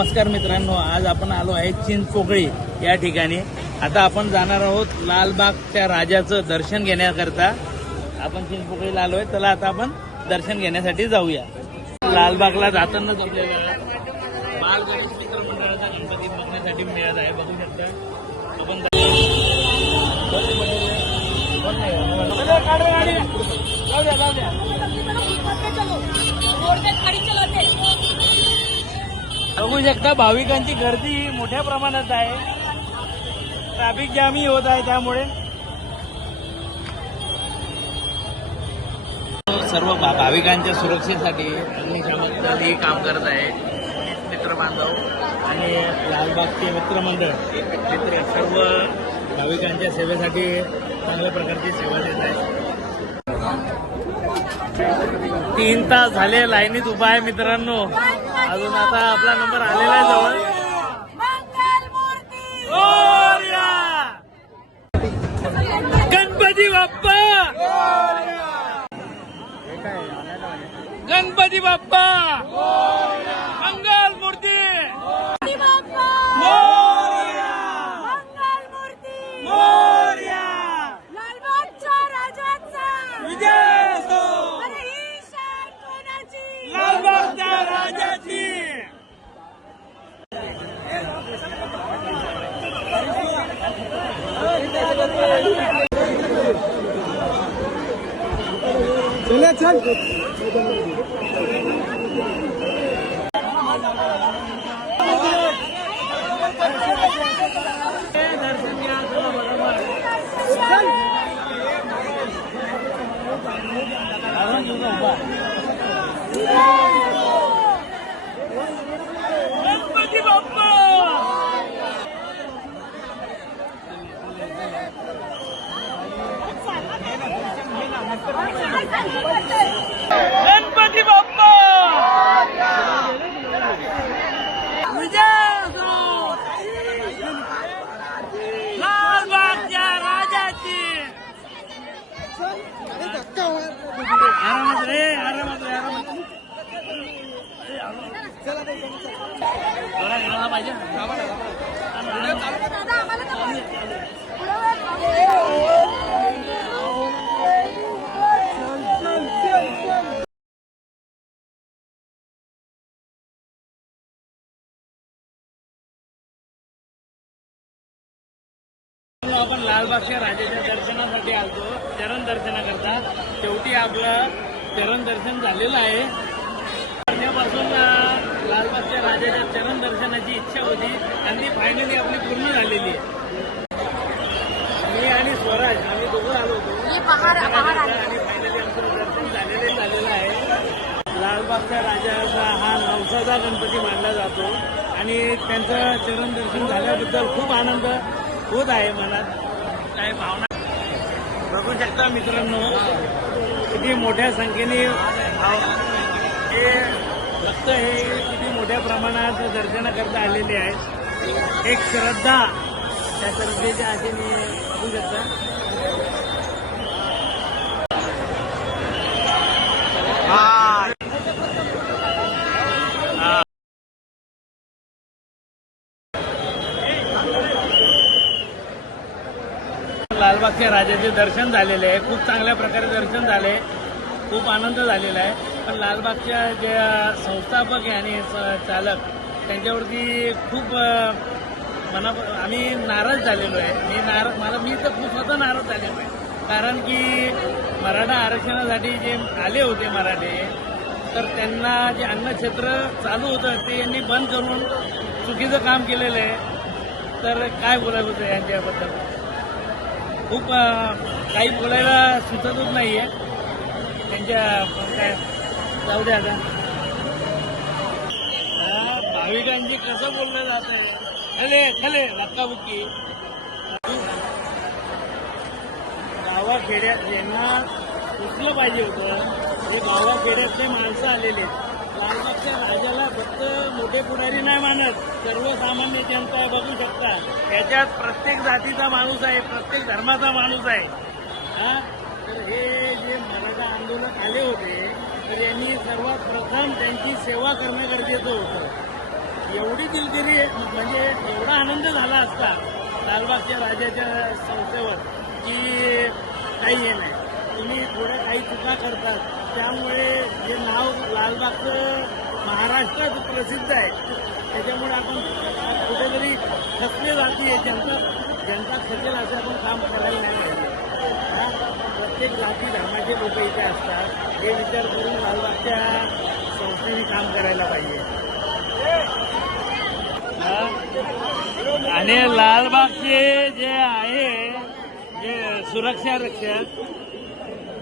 नमस्कार मित्रांनो आज आपण आलो आहे चिंचपोकळी या ठिकाणी. आता आपण जाणार आहोत लालबागच्या राजाचं दर्शन घेण्याकरता. आपण चिंचपोकळीला आहे चला आता आपण दर्शन घेण्यासाठी जाऊया. लालबागला जाताना आपल्याला बाल गणेश मित्र मंडळाचा गणपती बघण्यासाठी मिळत आहे बघू शकता. आपण बघू शकता. भाविकांची गर्दी मोठ्या प्रमाणात आहे. ट्रॅफिक जामही होत आहे त्यामुळे. सर्व भाविकांच्या सुरक्षेसाठी अग्निशामक दल हे काम करत आहे. मित्र बांधव आणि लालबागचे मित्रमंडळ मित्र सर्व भाविकांच्या सेवेसाठी चांगल्या प्रकारची सेवा देत आहे. तीन तास झाले लाईनीत उभा आहे मित्रांनो. अजून आता आपला नंबर आलेला आहे जवळ! गणपती बाप्पा! गणपती बाप्पा! दर्शन घ्या चला बरोबर अजून घेऊ का उभा? गणपती बाप्पा गणपती बाप्पा विजय असो! लालबागच्या राजाची आरामात रे आरामात रे आरामात जरा घाला पाहिजे आपण लालबागच्या राजाच्या दर्शनासाठी आलतो. चरण दर्शनाकरता शेवटी आपलं चरण दर्शन झालेलं आहे. करण्यापासून अं, लालबागच्या राजाच्या चरण दर्शनाची इच्छा होती आणि ती फायनली आपली पूर्ण झालेली आहे. मी आणि स्वराज आम्ही दोघं आलो होतो. आणि फायनली आमचं दर्शन झालेलं झालेलं आहे. लालबागच्या राजाचा हा नवसाचा गणपती मानला जातो. आणि त्यांचं चरण दर्शन झाल्याबद्दल खूप आनंद. होत आहे मला. काय भावना? बघू शकता मित्रांनो किती मोठ्या संख्येने हे भक्त हे किती मोठ्या प्रमाणात दर्शनाकरता आलेले आहेत एक श्रद्धा त्या श्रद्धेच्या आशेने बघू शकता. लालबागच्या राजाचे दर्शन झालेले आहे. खूप चांगल्या प्रकारे दर्शन झाले. खूप आनंद झालेला आहे. पण लालबागच्या ज्या संस्थापक आहे आणि स- चालक त्यांच्यावरती खूप मना आम्ही नाराज झालेलो आहे. मी नाराज मला मी तर खूप स्वतः नाराज झालेलो आहे. कारण की मराठा आरक्षणासाठी जे आले होते मराठे तर त्यांना जे अन्नक्षेत्र चालू होतं ते यांनी बंद करून चुकीचं काम केलेलं आहे. तर काय बोलायचं होतं यांच्याबद्दल? खूप काही बोलायला सुचतच नाहीये. त्यांच्या काय जाऊ द्या आता. हा, भाविकांची कसं बोललं जात आहे? खले खले धक्काबुक्की. गावाखेड्यात ज्यांना उठलं पाहिजे होतं ते गावाखेड्यातले माणसं आलेले लालबागच्या राजाला फक्त मोठे पुढारी नाही मानत. सर्वसामान्य जनता बघू शकता. याच्यात प्रत्येक जातीचा माणूस आहे प्रत्येक धर्माचा माणूस आहे. हा? तर हे जे मराठा आंदोलक आले होते तर यांनी सर्वात प्रथम त्यांची सेवा करणं गरजेचं होतं. एवढी दिलगिरी म्हणजे एवढा आनंद झाला असता लालबागच्या राजाच्या संस्थेवर की काही हे नाही. तुम्ही थोड्या काही चुका करतात. त्यामुळे जे नाव लालबागचं महाराष्ट्रात प्रसिद्ध आहे त्याच्यामुळे आपण कुठेतरी खचले जाती आहे. जनता जनता खचेल असं आपण काम करायला नाही पाहिजे. प्रत्येक जाती धर्माचे लोक इथे असतात. हे विचार करून लालबागच्या संस्थेने काम करायला पाहिजे. आणि लालबागचे जे आहे जे सुरक्षा रक्षक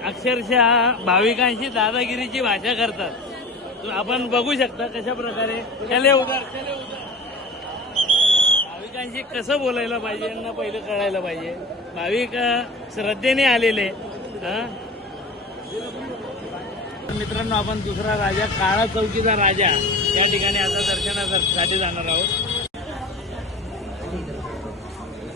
अक्षरशः भाविकांशी दादागिरीची भाषा करतात. आपण बघू शकता कशा प्रकारे. चले उदार चले भाविकांशी कसं बोलायला पाहिजे यांना पहिलं कळायला पाहिजे. भाविक श्रद्धेने आलेले. मित्रांनो आपण दुसरा राजा काळा चौकीचा राजा या ठिकाणी आता दर्शनासाठी जाणार आहोत.